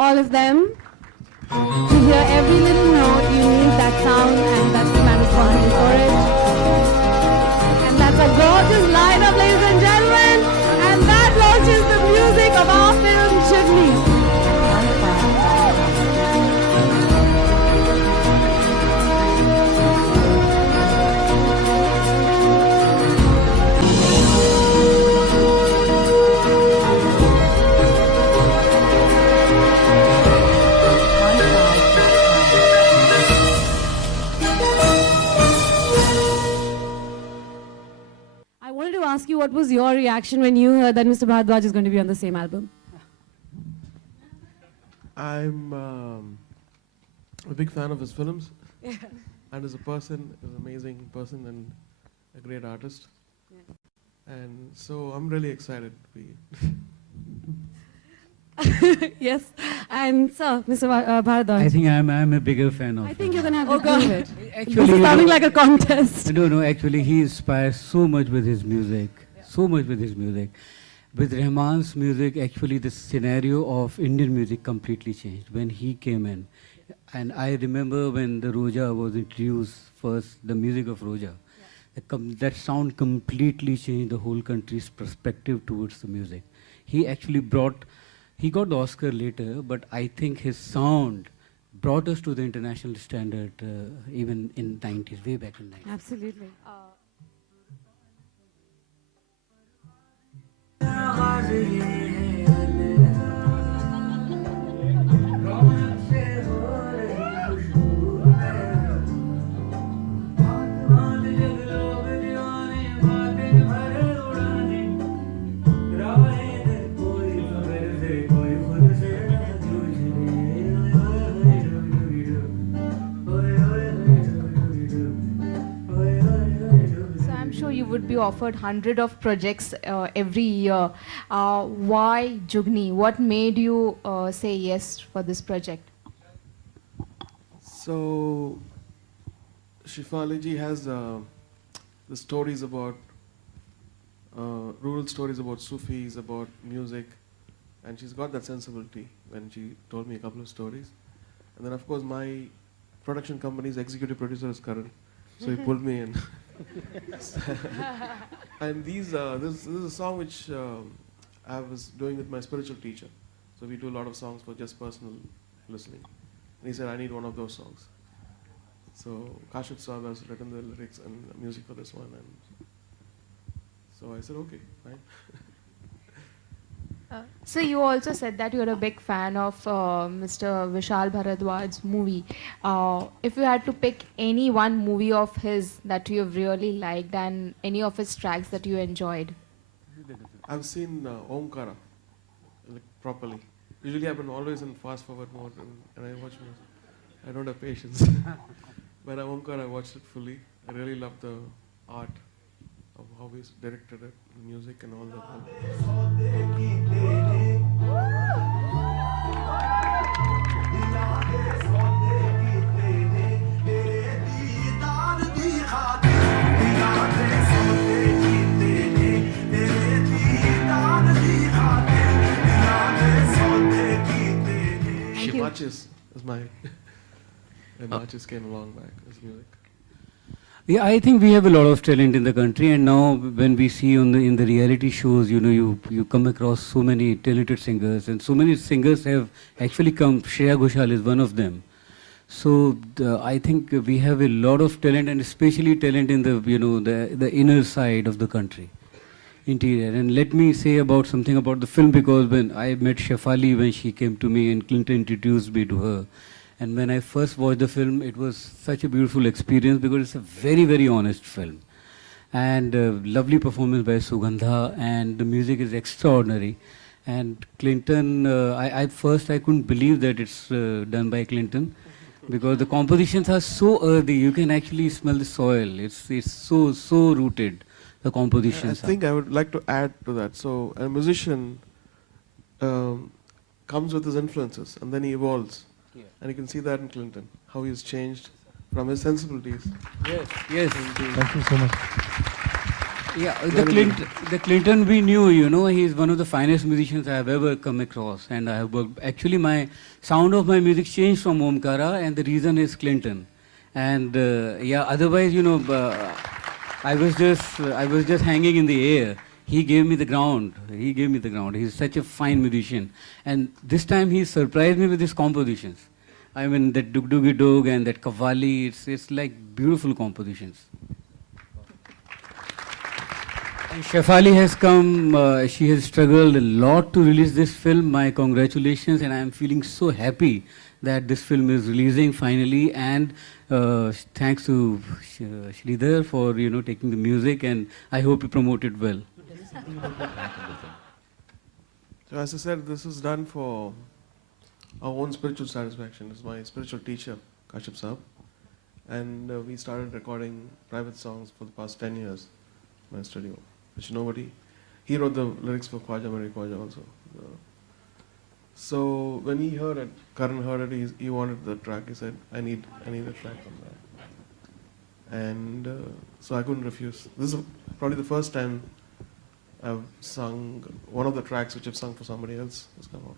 all of them. To hear every little note, you need that sound, and that's the man responsible for it. And that's a gorgeous lineup, ladies and gentlemen. And that launches the music of our film, Jugni. I wanted to ask you, what was your reaction when you heard that Mr. Bhardwaj is going to be on the same album? I'm a big fan of his films. Yeah. And as a person, he's an amazing person and a great artist. Yeah. And so I'm really excited to be. Yes. And so, Mr. Bhardwaj. I think I'm a bigger fan of I think you're him. going to have to prove it. Actually, This is you sounding know- like a contest. No, actually he inspires so much with his music. So much with his music. With Rahman's music, actually the scenario of Indian music completely changed when he came in. And I remember when the Roja was introduced first, the music of Roja. That sound completely changed the whole country's perspective towards the music. He actually he got the Oscar later, but I think his sound brought us to the international standard even in 90s, way back in 90s. Absolutely. So I'm sure you would be offered 100 of projects every year. Why Jugni? What made you say yes for this project? So Shifali ji has the stories about rural stories about Sufis, about music, and she's got that sensibility when she told me a couple of stories. And then of course my production company's executive producer is Karan, so he pulled me in. And this is a song which I was doing with my spiritual teacher. So we do a lot of songs for just personal listening. And he said, I need one of those songs. So Kashif Saab has written the lyrics and the music for this one. And so I said, okay, fine. So you also said that you're a big fan of Mr. Vishal Bhardwaj's movie. If you had to pick any one movie of his that you've really liked and any of his tracks that you enjoyed. I've seen Omkara like, properly. Usually I've been always in fast forward mode and I watch music. I don't have patience. But Omkara I watched it fully. I really love the art of how he's directed it, the music and all that. Marches is my Marches came along back as music. Yeah, I think we have a lot of talent in the country, and now when we see in the reality shows, you come across so many talented singers, and so many singers have actually come. Shreya Ghoshal is one of them. So I think we have a lot of talent, and especially talent in the inner side of the country, interior. And let me say something about the film, because when I met Shefali when she came to me and Clinton introduced me to her. And when I first watched the film, it was such a beautiful experience because it's a very, very honest film. And lovely performance by Sugandha, and the music is extraordinary. And Clinton, I couldn't believe that it's done by Clinton, because the compositions are so earthy, you can actually smell the soil. It's so rooted, the compositions. I think I would like to add to that. So a musician comes with his influences and then he evolves. Yeah. And you can see that in Clinton, how he's changed from his sensibilities. Yes. Thank you so much. Yeah, the Clinton we knew, you know, he's one of the finest musicians I have ever come across, and I have worked. Actually, my sound of my music changed from Omkara, and the reason is Clinton. And yeah, otherwise, you know, I was just hanging in the air. He gave me the ground. He gave me the ground. He's such a fine musician, and this time he surprised me with his compositions. I mean, that Dug Dugi Dug and that Kavali, it's like beautiful compositions. And Shefali has come, she has struggled a lot to release this film. My congratulations, and I am feeling so happy that this film is releasing finally. And thanks to Sridhar for, you know, taking the music, and I hope you promote it well. So as I said, this is done for our own spiritual satisfaction. It's my spiritual teacher, Kashif Saab. And we started recording private songs for the past 10 years in my studio, which nobody. He wrote the lyrics for Khwaja Meri Khwaja also. So when he heard it, Karan heard it, he wanted the track. He said, I need a track on that. And so I couldn't refuse. This is probably the first time I've sung one of the tracks which I've sung for somebody else has come out.